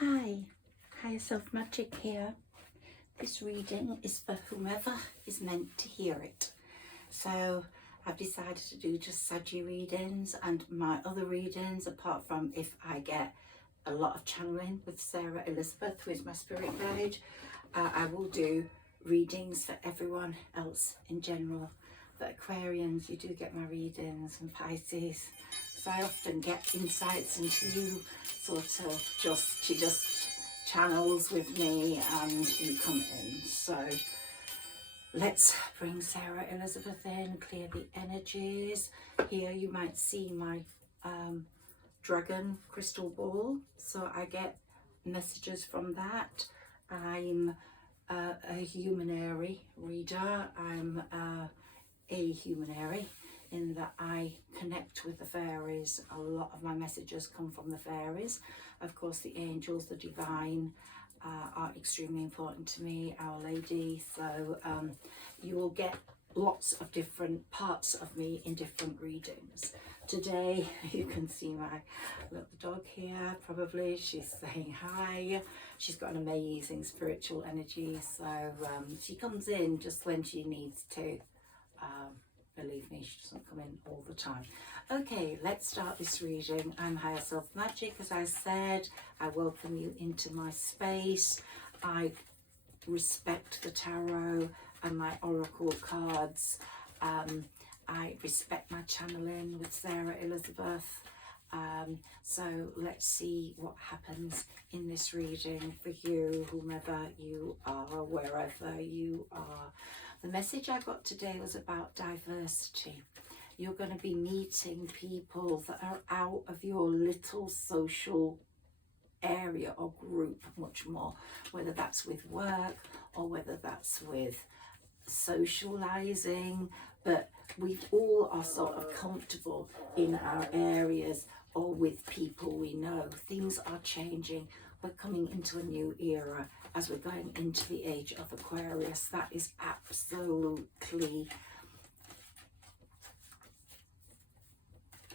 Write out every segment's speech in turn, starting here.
Hi, Higherself Magic here. This reading is for whomever is meant to hear it. So I've decided to do just Saggy readings, and my other readings, apart from if I get a lot of channeling with Sarah Elizabeth, who is my spirit guide, I will do readings for everyone else in general. But Aquarians, you do get my readings, and Pisces. So I often get insights into you, she just channels with me and you come in. So let's bring Sarah Elizabeth in, clear the energies. Here you might see my dragon crystal ball, so I get messages from that. I'm a humanairy reader. I'm a humanairy in that I connect with the fairies. A lot of my messages come from the fairies. Of course, the angels, the divine, are extremely important to me, Our Lady. So you will get lots of different parts of me in different readings. Today, you can see my little dog here, probably. She's saying hi. She's got an amazing spiritual energy. So she comes in just when she needs to. Believe me, she doesn't come in all the time. Okay, let's start this reading. I'm Higherself Magic, as I said. I welcome you into my space. I respect the tarot and my oracle cards. I respect my channeling with Sarah Elizabeth. So let's see what happens in this reading for you, whomever you are, wherever you are. The message I got today was about diversity. You're going to be meeting people that are out of your little social area or group much more, whether that's with work or whether that's with socializing, but we all are sort of comfortable in our areas or with people we know. Things are changing. We're coming into a new era as we're going into the age of Aquarius. That is absolutely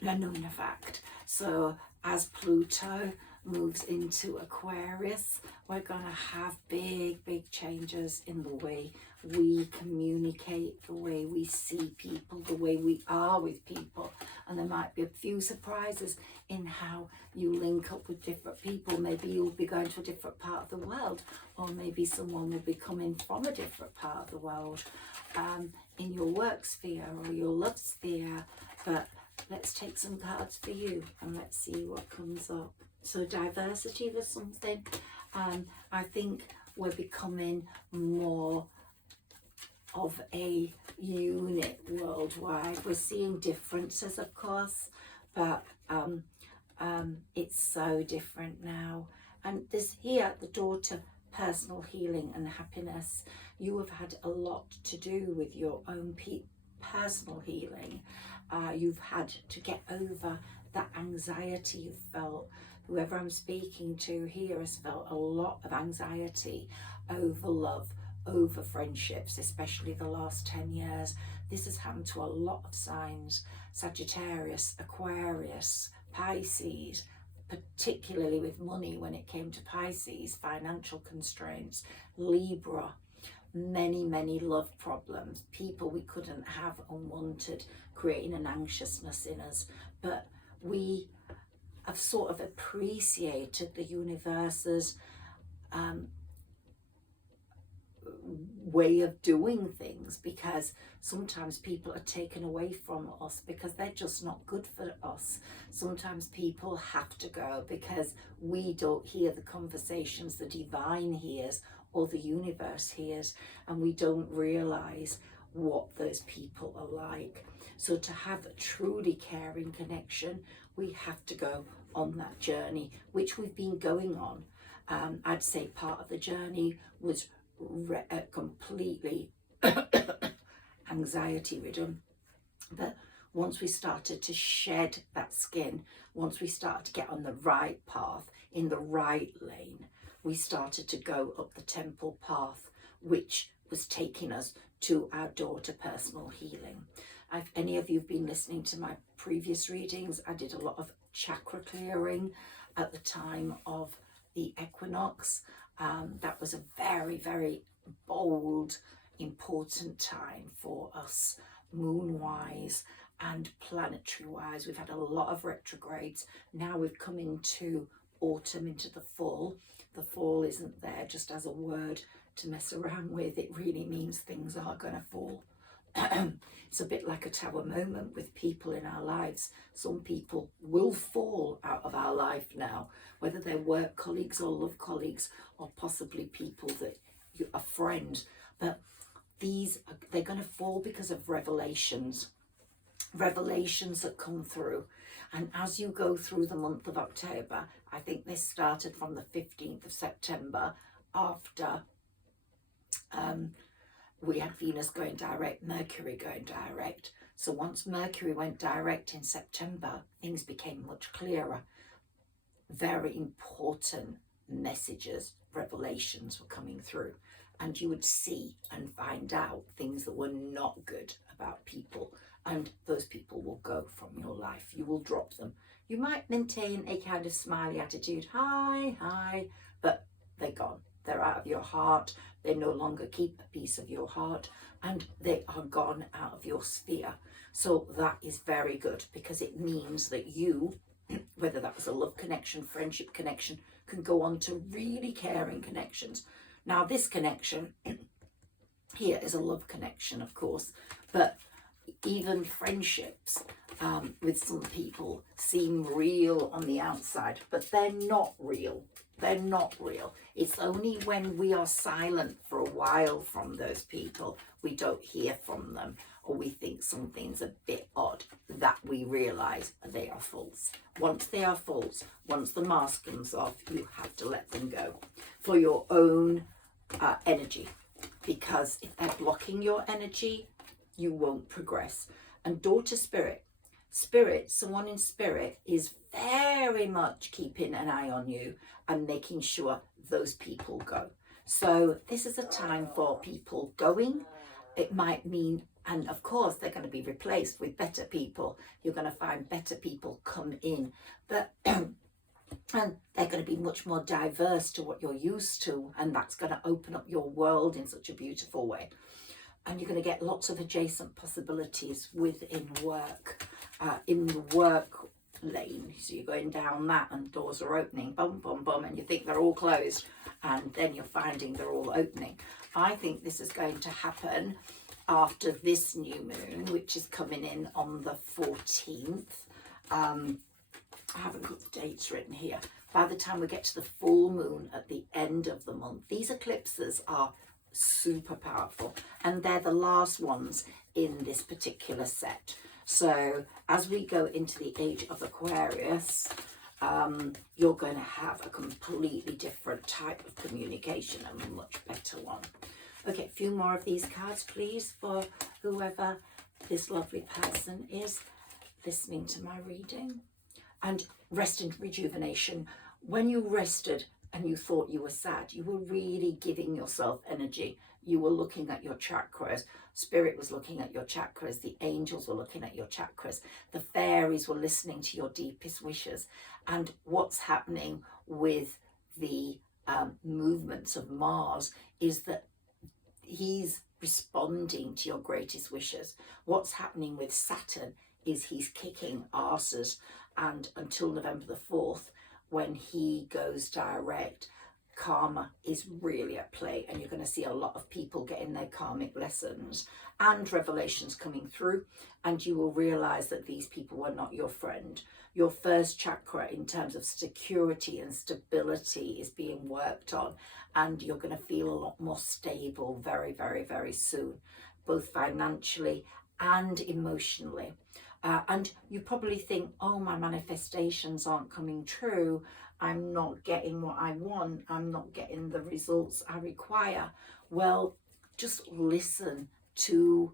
a known fact. So as Pluto moves into Aquarius, we're going to have big changes in the way we communicate, the way we see people, the way we are with people. And there might be a few surprises in how you link up with different people. Maybe you'll be going to a different part of the world, or maybe someone will be coming from a different part of the world in your work sphere or your love sphere. But let's take some cards for you and let's see what comes up. So diversity was something. I think we're becoming more of a unit worldwide. We're seeing differences, of course, but it's so different now. And this here, the door to personal healing and happiness. You have had a lot to do with your own personal healing. You've had to get over that anxiety you've felt. Whoever I'm speaking to here has felt a lot of anxiety over love, over friendships, especially the last 10 years. This has happened to a lot of signs: Sagittarius, Aquarius, Pisces, particularly with money when it came to Pisces, financial constraints, Libra, many love problems, people we couldn't have unwanted, creating an anxiousness in us. But we have sort of appreciated the universe's way of doing things, because sometimes people are taken away from us because they're just not good for us. Sometimes people have to go because we don't hear the conversations the divine hears or the universe hears, and we don't realize what those people are like. So to have a truly caring connection, we have to go on that journey, which we've been going on. I'd say part of the journey was completely anxiety ridden, but once we started to shed that skin, once we started to get on the right path, in the right lane, we started to go up the temple path, which was taking us to our door to personal healing. If any of you have been listening to my previous readings, I did a lot of chakra clearing at the time of the equinox. That was a very, very bold, important time for us, moon-wise and planetary-wise. We've had a lot of retrogrades. Now we've come into autumn, into the fall. The fall isn't there just as a word to mess around with. It really means things are going to fall. It's a bit like a tower moment with people in our lives. Some people will fall out of our life now, whether they're work colleagues or love colleagues, or possibly people that you are friends. But they're going to fall because of revelations that come through. And as you go through the month of October, I think this started from the 15th of September after we had Venus going direct, Mercury going direct. So once Mercury went direct in September, things became much clearer. Very important messages, revelations were coming through. And you would see and find out things that were not good about people. And those people will go from your life. You will drop them. You might maintain a kind of smiley attitude. Hi, hi. But they're gone. They're out of your heart. They no longer keep a piece of your heart. And they are gone out of your sphere. So that is very good, because it means that you, whether that was a love connection, friendship connection, can go on to really caring connections. Now this connection here is a love connection, of course, but even friendships with some people seem real on the outside, but they're not real. They're not real. It's only when we are silent for a while from those people, we don't hear from them, or we think something's a bit odd, that we realise they are false. Once they are false, once the mask comes off, you have to let them go for your own energy, because if they're blocking your energy, you wonn't progress. And daughter spirit, someone in spirit is very much keeping an eye on you and making sure those people go. So this is a time for people going. It might mean, and of course they're going to be replaced with better people. You're going to find better people come in, but and they're going to be much more diverse to what you're used to, and that's going to open up your world in such a beautiful way. And you're going to get lots of adjacent possibilities within work, in the work lane. So you're going down that and doors are opening, bum, bum, bum, and you think they're all closed, and then you're finding they're all opening. I think this is going to happen after this new moon, which is coming in on the 14th. I haven't got the dates written here. By the time we get to the full moon at the end of the month, these eclipses are super powerful, and they're the last ones in this particular set. So as we go into the age of Aquarius, you're going to have a completely different type of communication, and a much better one. Okay, a few more of these cards, please, for whoever this lovely person is listening to my reading. And rest and rejuvenation. When you rested and you thought you were sad, you were really giving yourself energy. You were looking at your chakras. Spirit was looking at your chakras. The angels were looking at your chakras. The fairies were listening to your deepest wishes. And what's happening with the movements of Mars is that he's responding to your greatest wishes. What's happening with Saturn is he's kicking arses, and until November the 4th, when he goes direct, karma is really at play, and you're going to see a lot of people getting their karmic lessons and revelations coming through, and you will realize that these people were not your friend. Your first chakra, in terms of security and stability, is being worked on, and you're going to feel a lot more stable very, very, very soon, both financially and emotionally. And you probably think, oh, my manifestations aren't coming true. I'm not getting what I want. I'm not getting the results I require. Well, just listen to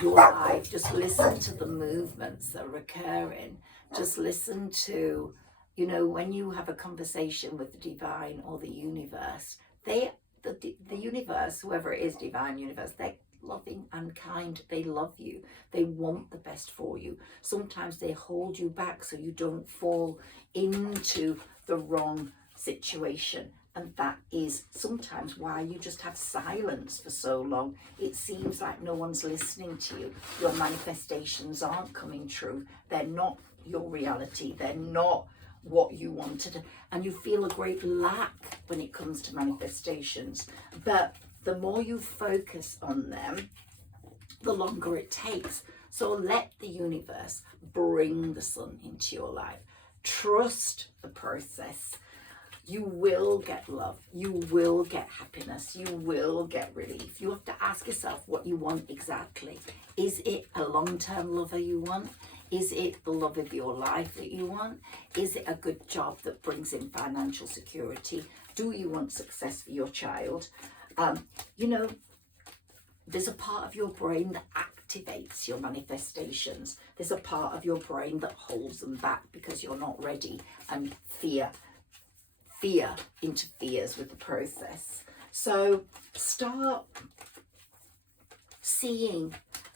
your life. Just listen to the movements that are occurring. Just listen to, you know, when you have a conversation with the divine or the universe, the universe, whoever it is, divine universe, they're loving and kind. They love you. They want the best for you. Sometimes they hold you back so you don't fall into the wrong situation. And that is sometimes why you just have silence for so long. It seems like no one's listening to you. Your manifestations aren't coming true. They're not your reality. They're not what you wanted. And you feel a great lack when it comes to manifestations. But the more you focus on them, the longer it takes. So let the universe bring the sun into your life. Trust the process. You will get love, you will get happiness, you will get relief. You have to ask yourself what you want exactly. Is it a long-term lover you want? Is it the love of your life that you want? Is it a good job that brings in financial security? Do you want success for your child? You know, there's a part of your brain that activates your manifestations. There's a part of your brain that holds them back because you're not ready, and fear interferes with the process. So start seeing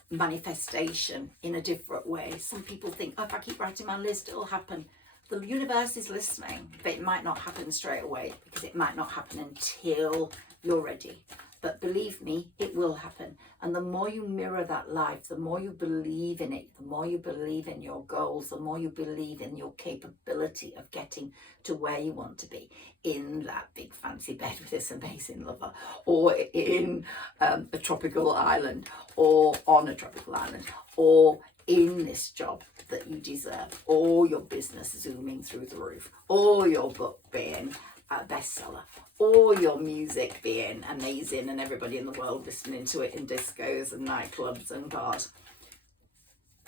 manifestation in a different way. Some people think, oh, if I keep writing my list, it'll happen. The universe is listening, but it might not happen straight away because it might not happen until you're ready. But believe me, it will happen. And the more you mirror that life, the more you believe in it, the more you believe in your goals, the more you believe in your capability of getting to where you want to be, in that big fancy bed with this amazing lover, or in a tropical island, or on a tropical island, or in this job that you deserve, or your business zooming through the roof, or your book being a bestseller, or your music being amazing and everybody in the world listening to it in discos and nightclubs and bars.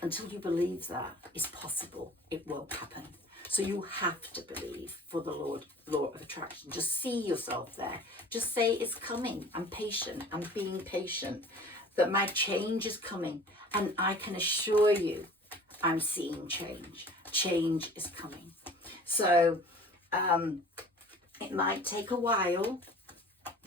Until you believe that is possible, it won't happen. So you have to believe for the law of attraction. Just see yourself there. Just say, it's coming. I'm patient. I'm being patient. That my change is coming. And I can assure you, I'm seeing change. Change is coming. So, it might take a while,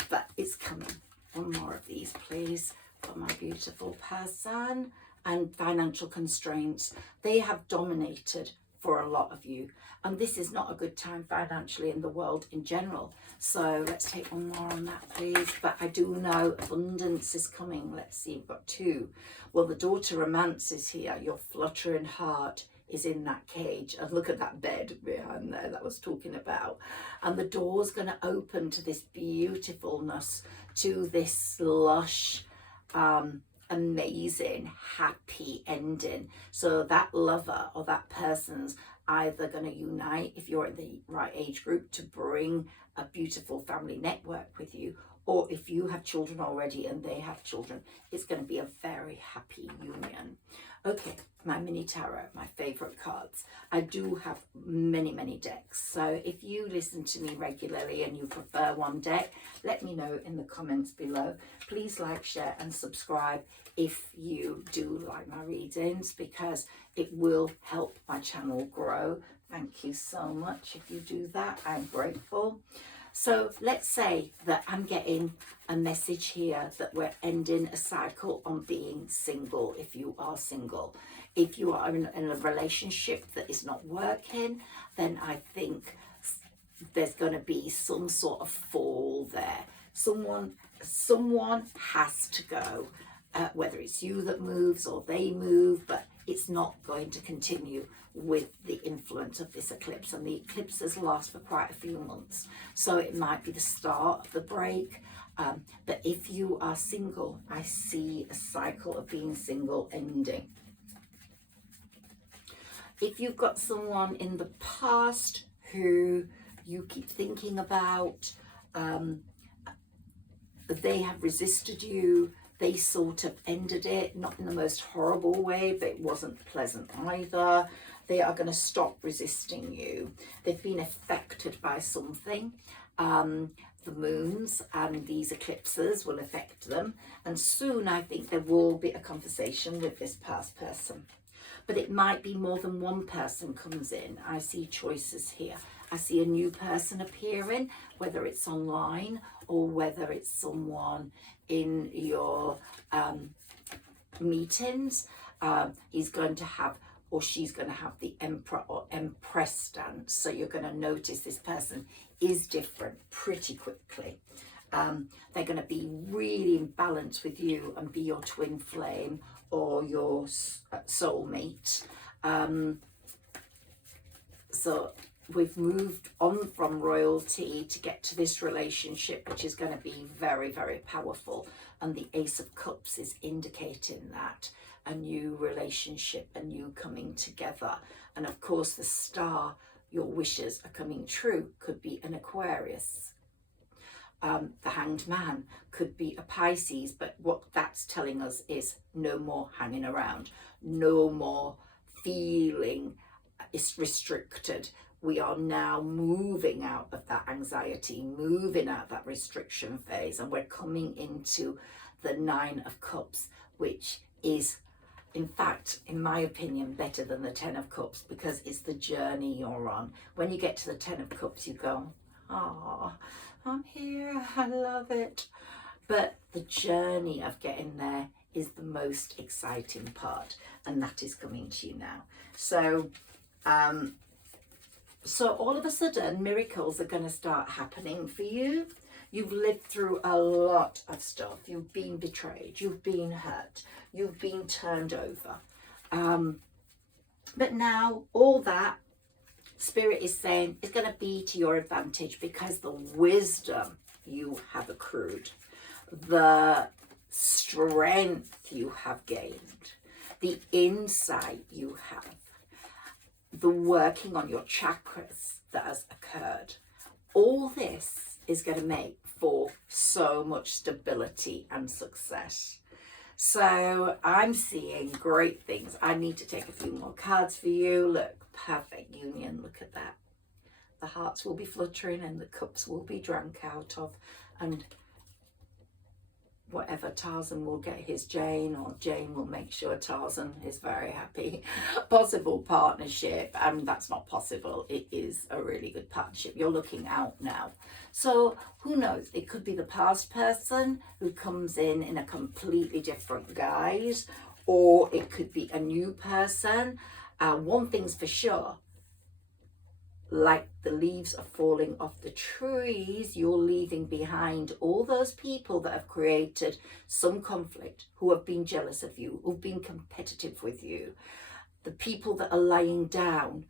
but it's coming. One more of these, please, for my beautiful person. And financial constraints, they have dominated for a lot of you. And this is not a good time financially in the world in general. So let's take one more on that, please. But I do know abundance is coming. Let's see, we've got two. Well, the daughter romance is here. Your fluttering heart is in that cage, and look at that bed behind there that I was talking about, and the door's going to open to this beautifulness, to this lush, amazing, happy ending. So that lover or that person's either going to unite, if you're in the right age group, to bring a beautiful family network with you, or if you have children already and they have children, it's going to be a very happy union. Okay, my mini tarot, my favorite cards. I do have many, many decks. So if you listen to me regularly and you prefer one deck, let me know in the comments below. Please like, share and subscribe if you do like my readings, because it will help my channel grow. Thank you so much if you do that. I'm grateful. So let's say that I'm getting a message here that we're ending a cycle on being single. If you are single, if you are in a relationship that is not working, then I think there's going to be some sort of fall there. Someone has to go, whether it's you that moves or they move, but it's not going to continue with the influence of this eclipse, and the eclipses last for quite a few months, so it might be the start of the break. But if you are single, I see a cycle of being single ending. If you've got someone in the past who you keep thinking about, they have resisted you, they sort of ended it, not in the most horrible way, but it wasn't pleasant either. They are going to stop resisting you. They've been affected by something. The moons and these eclipses will affect them. And soon I think there will be a conversation with this past person. But it might be more than one person comes in. I see choices here. I see a new person appearing, whether it's online or whether it's someone in your meetings. He's going to have or she's going to have the Emperor or Empress stance. So you're going to notice this person is different pretty quickly. They're going to be really in balance with you and be your twin flame or your soulmate. So we've moved on from royalty to get to this relationship, which is going to be very, very powerful. And the Ace of Cups is indicating that. A new relationship, a new coming together. And of course, the star, your wishes are coming true, could be an Aquarius. The Hanged Man could be a Pisces, but what that's telling us is no more hanging around, no more feeling it's restricted. We are now moving out of that anxiety, moving out of that restriction phase, and we're coming into the Nine of Cups, which is, in fact, in my opinion, better than the Ten of Cups, because it's the journey you're on. When you get to the Ten of Cups, you go, oh, I'm here, I love it. But the journey of getting there is the most exciting part, and that is coming to you now. So all of a sudden, miracles are going to start happening for you. You've lived through a lot of stuff. You've been betrayed. You've been hurt. You've been turned over. But now all that, Spirit is saying, is going to be to your advantage, because the wisdom you have accrued, the strength you have gained, the insight you have, the working on your chakras that has occurred, all this is going to make for so much stability and success. So I'm seeing great things. I need to take a few more cards for you. Look, perfect union. Look at that. The hearts will be fluttering and the cups will be drunk out of, and whatever, Tarzan will get his Jane, or Jane will make sure Tarzan is very happy. Possible partnership, and that's not possible. It is a really good partnership. You're looking out now. So who knows? It could be the past person who comes in a completely different guise, or it could be a new person. One thing's for sure, like the leaves are falling off the trees, you're leaving behind all those people that have created some conflict, who have been jealous of you, who've been competitive with you. The people that are lying down,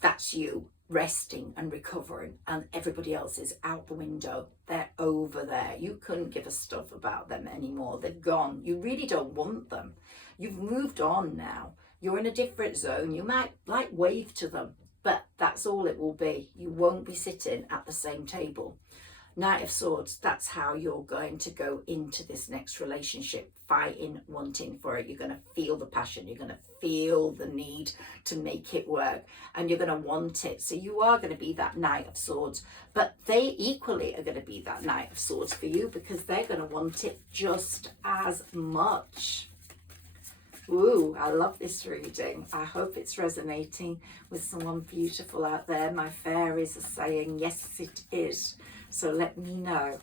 that's you resting and recovering, and everybody else is out the window. They're over there. You couldn't give a stuff about them anymore. They're gone. You really don't want them. You've moved on now. You're in a different zone. You might like wave to them, but that's all it will be. You won't be sitting at the same table. Knight of Swords, that's how you're going to go into this next relationship, fighting, wanting for it. You're going to feel the passion. You're going to feel the need to make it work, and you're going to want it. So you are going to be that Knight of Swords, but they equally are going to be that Knight of Swords for you, because they're going to want it just as much. Ooh, I love this reading. I hope it's resonating with someone beautiful out there. My fairies are saying, yes, it is. So let me know.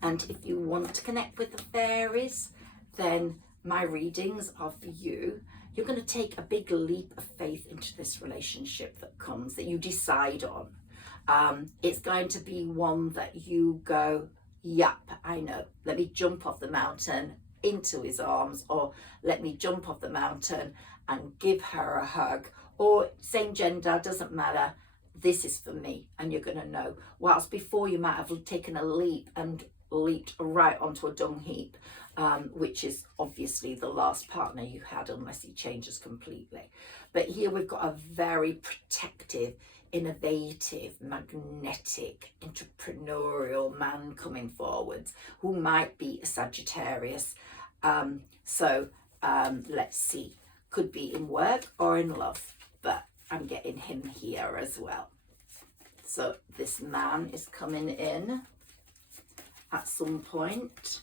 And if you want to connect with the fairies, then my readings are for you. You're going to take a big leap of faith into this relationship that comes, that you decide on. It's going to be one that you go, yup, I know. Let me jump off the mountain into his arms, or let me jump off the mountain and give her a hug, or same gender, doesn't matter. This is for me, and you're going to know. Whilst before you might have taken a leap and leaped right onto a dung heap, which is obviously the last partner you had, unless he changes completely. But here we've got a very protective, innovative, magnetic, entrepreneurial man coming forwards, who might be a Sagittarius. Let's see, could be in work or in love, but I'm getting him here as well. So this man is coming in at some point.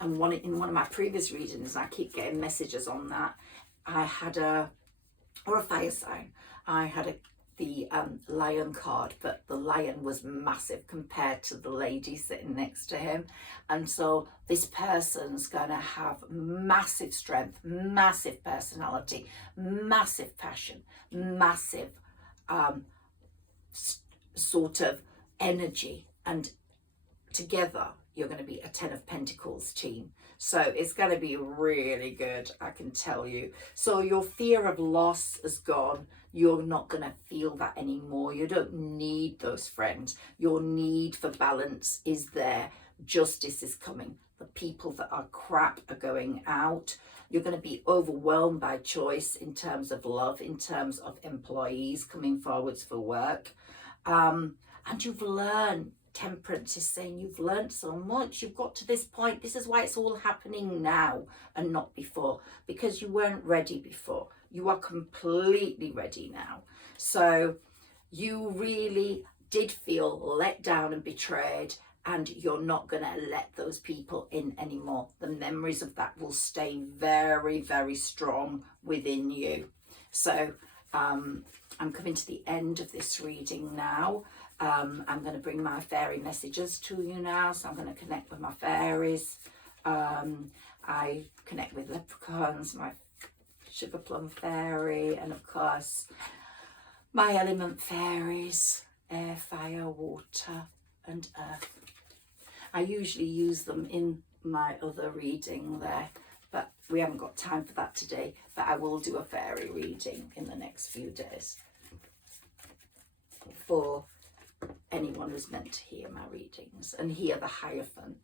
And in one of my previous readings, I keep getting messages on that, I had a fire sign. I had the lion card, but the lion was massive compared to the lady sitting next to him. And so this person's going to have massive strength, massive personality, massive passion, massive sort of energy, and together you're going to be a 10 of Pentacles team. So it's going to be really good, I can tell you. So your fear of loss is gone. You're not going to feel that anymore. You don't need those friends. Your need for balance is there. Justice is coming. The people that are crap are going out. You're going to be overwhelmed by choice in terms of love, in terms of employees coming forwards for work. And you've learned, Temperance is saying you've learned so much. You've got to this point. This is why it's all happening now and not before, because you weren't ready before. You are completely ready now. So you really did feel let down and betrayed, and you're not going to let those people in anymore. The memories of that will stay very, very strong within you. So I'm coming to the end of this reading now. I'm going to bring my fairy messages to you now. So I'm going to connect with my fairies. I connect with leprechauns, my sugar plum fairy, and of course my element fairies, air, fire, water and earth. I usually use them in my other reading there, but we haven't got time for that today. But I will do a fairy reading in the next few days for anyone who's meant to hear my readings and hear the Hierophant.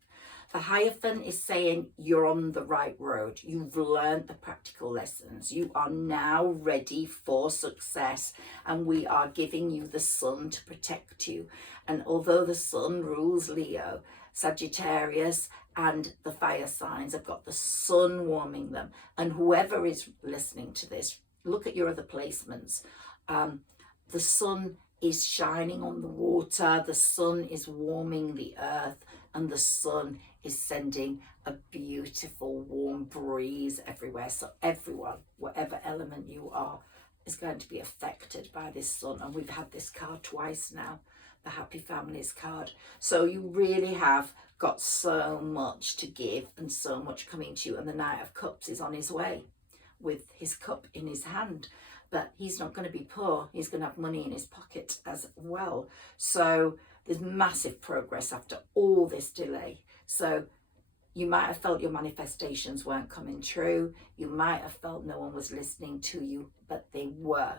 The Hierophant is saying you're on the right road. You've learned the practical lessons. You are now ready for success, and we are giving you the sun to protect you. And although the sun rules Leo, Sagittarius and the fire signs have got the sun warming them. And whoever is listening to this, look at your other placements. The sun is shining on the water, the sun is warming the earth, and the sun is sending a beautiful warm breeze everywhere. So everyone, whatever element you are, is going to be affected by this sun. And we've had this card twice now, the Happy Families card. So you really have got so much to give and so much coming to you. And the Knight of Cups is on his way with his cup in his hand. But he's not going to be poor. He's going to have money in his pocket as well. So there's massive progress after all this delay. So you might have felt your manifestations weren't coming true. You might have felt no one was listening to you, but they were.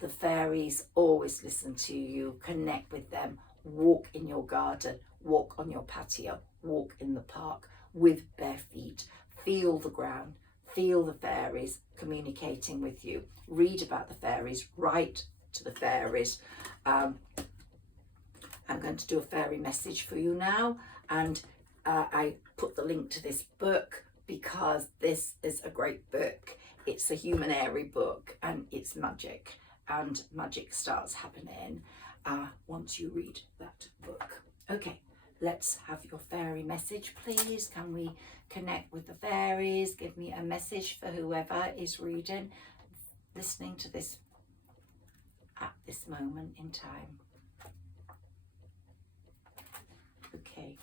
The fairies always listen to you. Connect with them. Walk in your garden. Walk on your patio. Walk in the park with bare feet. Feel the ground. Feel the fairies communicating with you. Read about the fairies. Write to the fairies. I'm going to do a fairy message for you now. And I put the link to this book because this is a great book. It's a humanairy book and it's magic. And magic starts happening once you read that book. Okay, let's have your fairy message, please. Can we connect with the fairies? Give me a message for whoever is listening to this at this moment in time. Okay.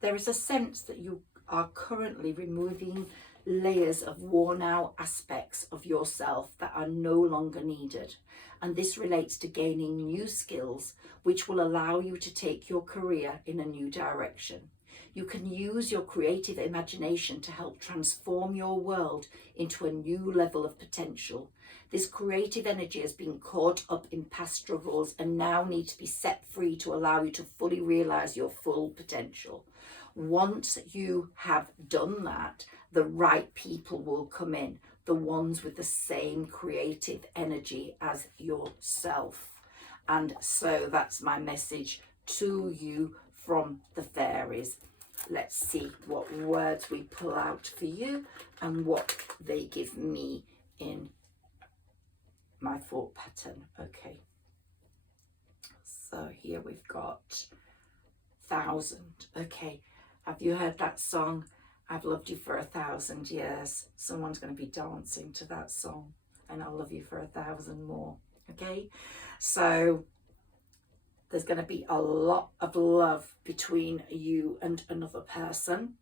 There is a sense that you are currently removing layers of worn out aspects of yourself that are no longer needed. And this relates to gaining new skills which will allow you to take your career in a new direction. You can use your creative imagination to help transform your world into a new level of potential. This creative energy has been caught up in past struggles and now needs to be set free to allow you to fully realize your full potential. Once you have done that, the right people will come in, the ones with the same creative energy as yourself. And so that's my message to you from the fairies. Let's see what words we pull out for you and what they give me in my thought pattern. Okay, so here we've got 1,000. Okay, have you heard that song? I've loved you for 1,000 years. Someone's going to be dancing to that song, and I'll love you for 1,000 more. Okay, so there's going to be a lot of love between you and another person.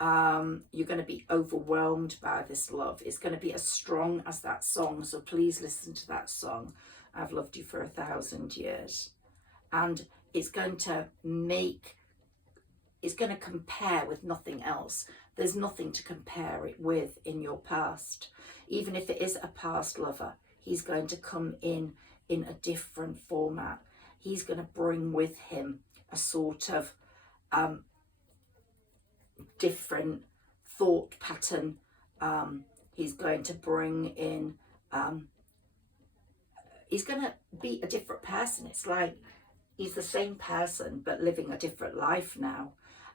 You're going to be overwhelmed by this love. It's going to be as strong as that song. So please listen to that song, I've loved you for 1,000 years. And it's going to compare with nothing else. There's nothing to compare it with in your past. Even if it is a past lover, he's going to come in a different format. He's going to bring with him a sort of different thought pattern. He's going to bring in, he's going to be a different person. It's like he's the same person but living a different life now.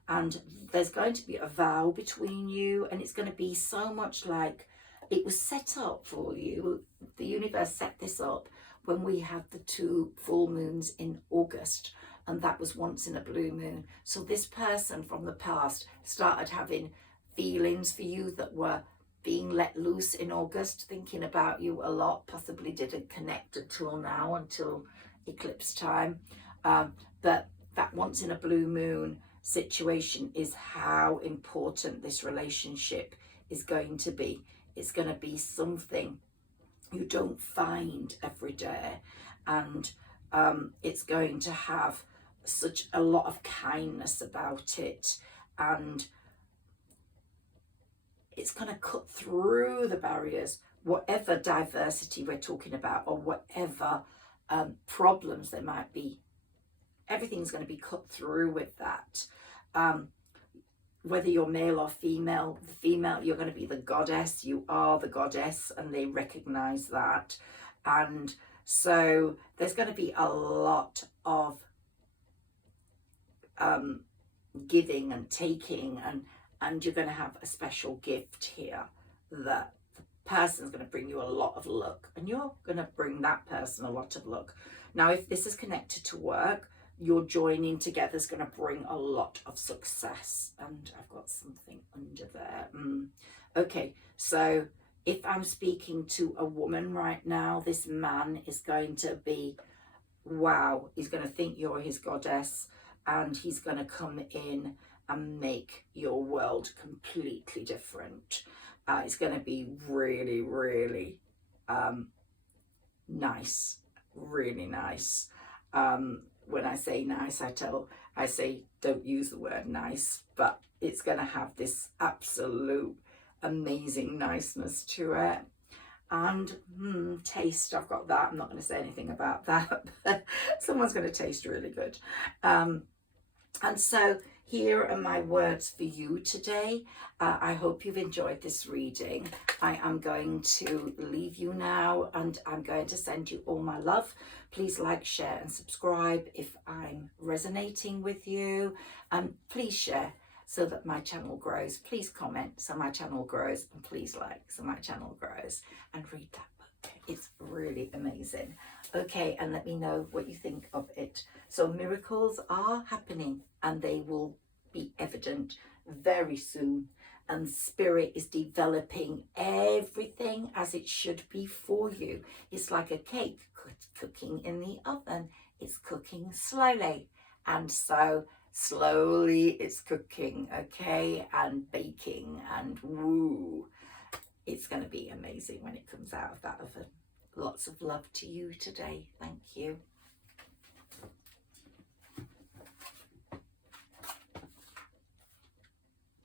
And there's going to be a vow between you, and it's going to be so much like it was set up for you. The universe set this up when we had the 2 full moons in August, and that was once in a blue moon. So this person from the past started having feelings for you that were being let loose in August, thinking about you a lot, possibly didn't connect until now, until eclipse time. But that once in a blue moon situation is how important this relationship is going to be. It's going to be something you don't find every day, and it's going to have such a lot of kindness about it, and it's going to cut through the barriers, whatever diversity we're talking about, or whatever problems there might be. Everything's going to be cut through with that. Whether you're male or female, the female, you're going to be the goddess. You are the goddess, and they recognize that. And so there's going to be a lot of giving and taking, and you're going to have a special gift here that the person's going to bring you a lot of luck, and you're going to bring that person a lot of luck. Now, if this is connected to work, your joining together is going to bring a lot of success. And I've got something under there. Okay, so if I'm speaking to a woman right now, this man is going to be, wow, he's going to think you're his goddess, and he's going to come in and make your world completely different. It's going to be really, really nice, really nice. When I say nice, I say don't use the word nice, but it's going to have this absolute amazing niceness to it. And taste, I've got that. I'm not going to say anything about that, but someone's going to taste really good. And so here are my words for you today. I hope you've enjoyed this reading. I am going to leave you now, and I'm going to send you all my love. Please like, share and subscribe if I'm resonating with you. Please share so that my channel grows. Please comment so my channel grows, and please like so my channel grows, and read that book. It's really amazing. Okay, and let me know what you think of it. So miracles are happening, and they will be evident very soon. And spirit is developing everything as it should be for you. It's like a cake cooking in the oven. It's cooking slowly. And so slowly it's cooking, okay, and baking, and woo. It's going to be amazing when it comes out of that oven. Lots of love to you today. Thank you.